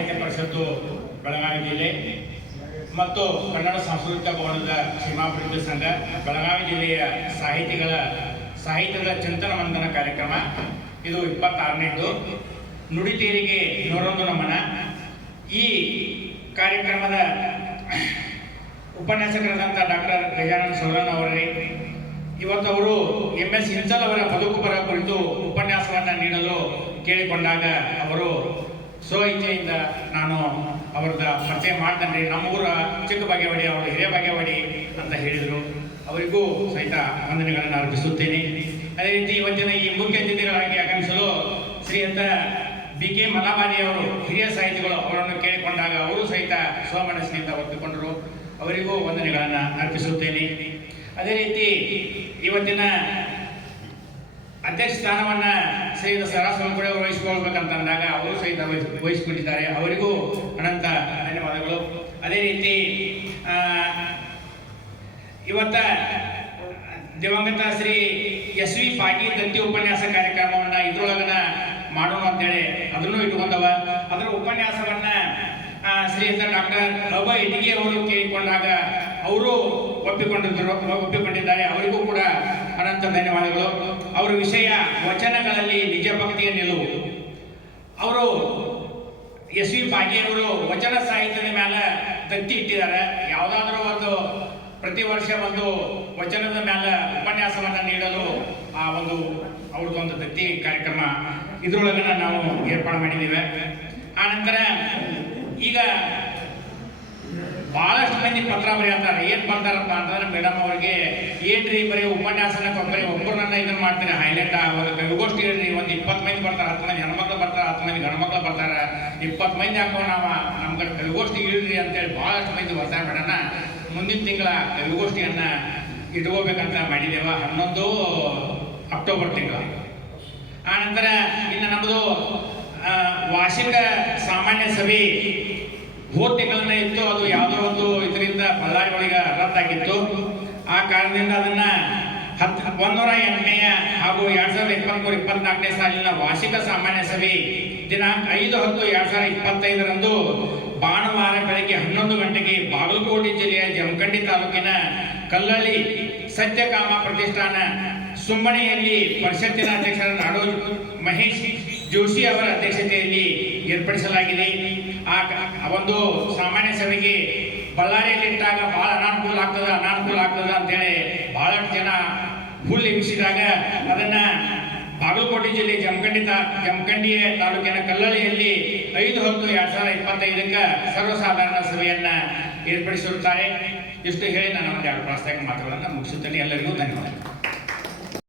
ಸಾಹಿತ್ಯ ಪರಿಷತ್ತು ಬೆಳಗಾವಿ ಜಿಲ್ಲೆ ಮತ್ತು ಕನ್ನಡ ಸಾಂಸ್ಕೃತಿಕ ಭವನದ ಕ್ಷೇಮಾಭಿವೃದ್ಧಿ ಸಂಘ ಬೆಳಗಾವಿ ಜಿಲ್ಲೆಯ ಸಾಹಿತಿಗಳ ಸಾಹಿತ್ಯದ ಚಿಂತನ ಮಂಥನ ಕಾರ್ಯಕ್ರಮ. ಇದು ಇಪ್ಪತ್ತಾರನೇದು ನುಡಿತೀರಿಗೆ ನೂರೊಂದು ನಮನ. ಈ ಕಾರ್ಯಕ್ರಮದ ಉಪನ್ಯಾಸಕರಾದಂಥ ಡಾಕ್ಟರ್ ಗಜಾನಂದ ಸೌರನ್ ಅವರೇ, ಇವತ್ತು ಅವರು ಎಂ ಎಸ್ ಹಿಂಸಲ್ ಅವರ ಬದುಕು ಬರ ಕುರಿತು ಉಪನ್ಯಾಸವನ್ನು ನೀಡಲು ಕೇಳಿಕೊಂಡಾಗ ಅವರು ಸೊ ಇಚ್ಛೆಯಿಂದ ನಾನು ಅವ್ರದ್ದು ಪರಿಚಯ ಮಾಡ್ತೇನೆ ನಮ್ಮೂರ ಚಿಕ್ಕ ಬಾಗೇವಾಡಿ, ಅವರು ಹಿರಿಯ ಬಾಗೇವಾಡಿ ಅಂತ ಹೇಳಿದರು. ಅವರಿಗೂ ಸಹಿತ ವಂದನೆಗಳನ್ನು ಅರ್ಪಿಸುತ್ತೇನೆ. ಅದೇ ರೀತಿ ಇವತ್ತಿನ ಈ ಮುಖ್ಯ ಅತಿಥಿಗಳಾಗಿ ಆಗಮಿಸಲು ಶ್ರೀಯಂತ ಬಿ ಕೆ ಮಲಾಬಾರಿ ಅವರು, ಹಿರಿಯ ಸಾಹಿತಿಗಳು ಅವರನ್ನು ಕೇಳಿಕೊಂಡಾಗ ಅವರು ಸಹಿತ ಸ್ವಮನಸ್ಸಿನಿಂದ ಒಪ್ಪಿಕೊಂಡರು. ಅವರಿಗೂ ವಂದನೆಗಳನ್ನು ಅರ್ಪಿಸುತ್ತೇನೆ. ಅದೇ ರೀತಿ ಇವತ್ತಿನ ಅಧ್ಯಕ್ಷ ಸ್ಥಾನವನ್ನ ಶ್ರೀಯುತ ಸರಾಸರಿ ಕೂಡ ವಹಿಸಿಕೊಳ್ಬೇಕಂತಂದಾಗ ಅವರು ಸಹಿತ ವಹಿಸ್- ವಹಿಸಿಕೊಂಡಿದ್ದಾರೆ. ಅವರಿಗೂ ಅನಂತ ಧನ್ಯವಾದಗಳು. ಅದೇ ರೀತಿ ಇವತ್ತ ದಿವಂಗತ ಶ್ರೀ ಎಸ್ ವಿ ಪಾಟೀಲ್ ದತ್ತಿ ಉಪನ್ಯಾಸ ಕಾರ್ಯಕ್ರಮವನ್ನ ಇದ್ರೊಳಗನ ಮಾಡೋಣ ಅಂತೇಳಿ ಅದನ್ನು ಇಟ್ಕೊಂಡವ ಅದರ ಉಪನ್ಯಾಸವನ್ನ ಶ್ರೀ ಶ್ರೀಯುತ ಡಾಕ್ಟರ್ ಲವ ಇಟಗಿ ಅವರು ಕೇಳಿಕೊಂಡಾಗ ಅವರು ಒಪ್ಪಿಕೊಂಡಿದ್ದರು ಒಪ್ಪಿಕೊಂಡಿದ್ದಾರೆ. ಅವರಿಗೂ ಕೂಡ ಅನಂತ ಧನ್ಯವಾದಗಳು. ಅವರ ವಿಷಯ ವಚನಗಳಲ್ಲಿ ನಿಜ ಭಕ್ತಿಯ ನಿಲುವು. ಅವರು ಎಸ್ ವಿ ಪಾಗಿಯವರು ವಚನ ಸಾಹಿತ್ಯದ ಮೇಲೆ ದತ್ತಿ ಇಟ್ಟಿದ್ದಾರೆ. ಯಾವುದಾದ್ರೂ ಒಂದು ಪ್ರತಿ ವರ್ಷ ಒಂದು ವಚನದ ಮೇಲೆ ಉಪನ್ಯಾಸವನ್ನು ನೀಡಲು ಆ ಒಂದು ಅವ್ರದ್ದೊಂದು ದತ್ತಿ ಕಾರ್ಯಕ್ರಮ ಇದ್ರೊಳಗನ ನಾವು ಏರ್ಪಾಡು ಮಾಡಿದ್ದೇವೆ. ಆ ನಂತರ ಈಗ ಬಹಳಷ್ಟು ಮಂದಿ ಪತ್ರ ಬರೆಯತ್ತಾರೆ. ಏನ್ ಬರ್ತಾರಪ್ಪ ಅಂತಂದ್ರೆ ಮೇಡಮ್ ಅವರಿಗೆ, ಏನ್ರಿ ಬರೀ ಉಪನ್ಯಾಸನ ಬರೀ ಒಬ್ಬರನ್ನ ಇದನ್ನ ಮಾಡ್ತೀನಿ ಹೈಲೈಟ್ ಒಂದು ಕವಿಗೋಷ್ಠಿ ಹೇಳ್ರಿ ಒಂದು ಇಪ್ಪತ್ತು ಮಂದಿ ಬರ್ತಾರೆ, ಹತ್ತು ಮಂದಿ ಹೆಣ್ಮಕ್ಳು ಬರ್ತಾರೆ, ಹತ್ತು ಮಂದಿ ಗಂಡ್ಮಕ್ಳು ಬರ್ತಾರೆ. ಇಪ್ಪತ್ತು ಮಂದಿ ಹಾಕೋ ನಾವ ನಮ್ಗೆ ಕವಿಗೋಷ್ಠಿ ಇಳ್ರಿ ಅಂತೇಳಿ ಬಹಳಷ್ಟು ಮಂದಿ ಬರ್ತಾರೆ ಮೇಡಮ್ ಮುಂದಿನ ತಿಂಗಳ ಕವಿಗೋಷ್ಠಿಯನ್ನ ಇಟ್ಕೋಬೇಕಂತ ಮಾಡಿದೇವ ಹನ್ನೊಂದು ಅಕ್ಟೋಬರ್ ತಿಂಗಳ. ಆ ನಂತರ ಇನ್ನು ನಮ್ಮದು ವಾರ್ಷಿಕ ಸಾಮಾನ್ಯ ಸಭೆ ಹೋದ ಇತ್ತು ಅದು ಯಾವುದೋ ಒಂದು ಇದರಿಂದ ಬಳ್ಳಾರಿ ಒಳಗೆ ರದ್ದಾಗಿತ್ತು ಆ ಕಾರಣದಿಂದ ಅದನ್ನ ಹತ್ತು ಒಂದೂರ ಎಂಟನೆಯ ಹಾಗೂ ಎರಡ್ ಸಾವಿರದ ಇಪ್ಪತ್ಮೂರು ಇಪ್ಪತ್ನಾಲ್ಕನೇ ಸಾಲಿನ ವಾರ್ಷಿಕ ಸಾಮಾನ್ಯ ಸಭೆ ದಿನಾಂಕ ಐದು ಹತ್ತು ಎರಡ್ ಸಾವಿರದ ಇಪ್ಪತ್ತೈದರಂದು ಭಾನುವಾರ ಬೆಳಗ್ಗೆ ಹನ್ನೊಂದು ಗಂಟೆಗೆ ಬಾಗಲಕೋಟೆ ಜಿಲ್ಲೆಯ ಜಮಖಂಡಿ ತಾಲೂಕಿನ ಕಲ್ಲಳ್ಳಿ ಸತ್ಯಕಾಮ ಪ್ರತಿಷ್ಠಾನ ಸುಮ್ಮನೆಯಲ್ಲಿ ಪರಿಷತ್ತಿನ ಅಧ್ಯಕ್ಷರ ನಾಡೋಜ್ ಮಹೇಶ್ ಜೋಶಿ ಅವರ ಅಧ್ಯಕ್ಷತೆಯಲ್ಲಿ ಏರ್ಪಡಿಸಲಾಗಿದೆ. ಆ ಒಂದು ಸಾಮಾನ್ಯ ಸಭೆಗೆ ಬಳ್ಳಾರಿಯಲ್ಲಿ ಇಟ್ಟಾಗ ಬಹಳ ಅನಾನುಕೂಲ ಆಗ್ತದ ಅನಾನುಕೂಲ ಆಗ್ತದ ಅಂತೇಳಿ ಬಹಳಷ್ಟು ಜನ ಹುಲ್ಲು ಎಬ್ಬಿಸಿದಾಗ ಅದನ್ನ ಬಾಗಲಕೋಟೆ ಜಿಲ್ಲೆ ಜಮಖಂಡಿ ತಾ, ಜಮಖಂಡಿಯ ತಾಲೂಕಿನ ಕಲ್ಲಳ್ಳಿಯಲ್ಲಿ ಐದು ಹತ್ತು ಎರಡ್ ಸಾವಿರದ ಇಪ್ಪತ್ತೈದಕ್ಕೆ ಸರ್ವಸಾಧಾರಣ ಸಭೆಯನ್ನ ಏರ್ಪಡಿಸಿರುತ್ತಾರೆ. ಇಷ್ಟು ಹೇಳಿ ನಾನು ಒಂದು ಎರಡು ಪ್ರಾಸ್ತಾವಿಕ ಮಾತುಗಳನ್ನು ಮುಗಿಸುತ್ತೇನೆ. ಎಲ್ಲರಿಗೂ ಧನ್ಯವಾದ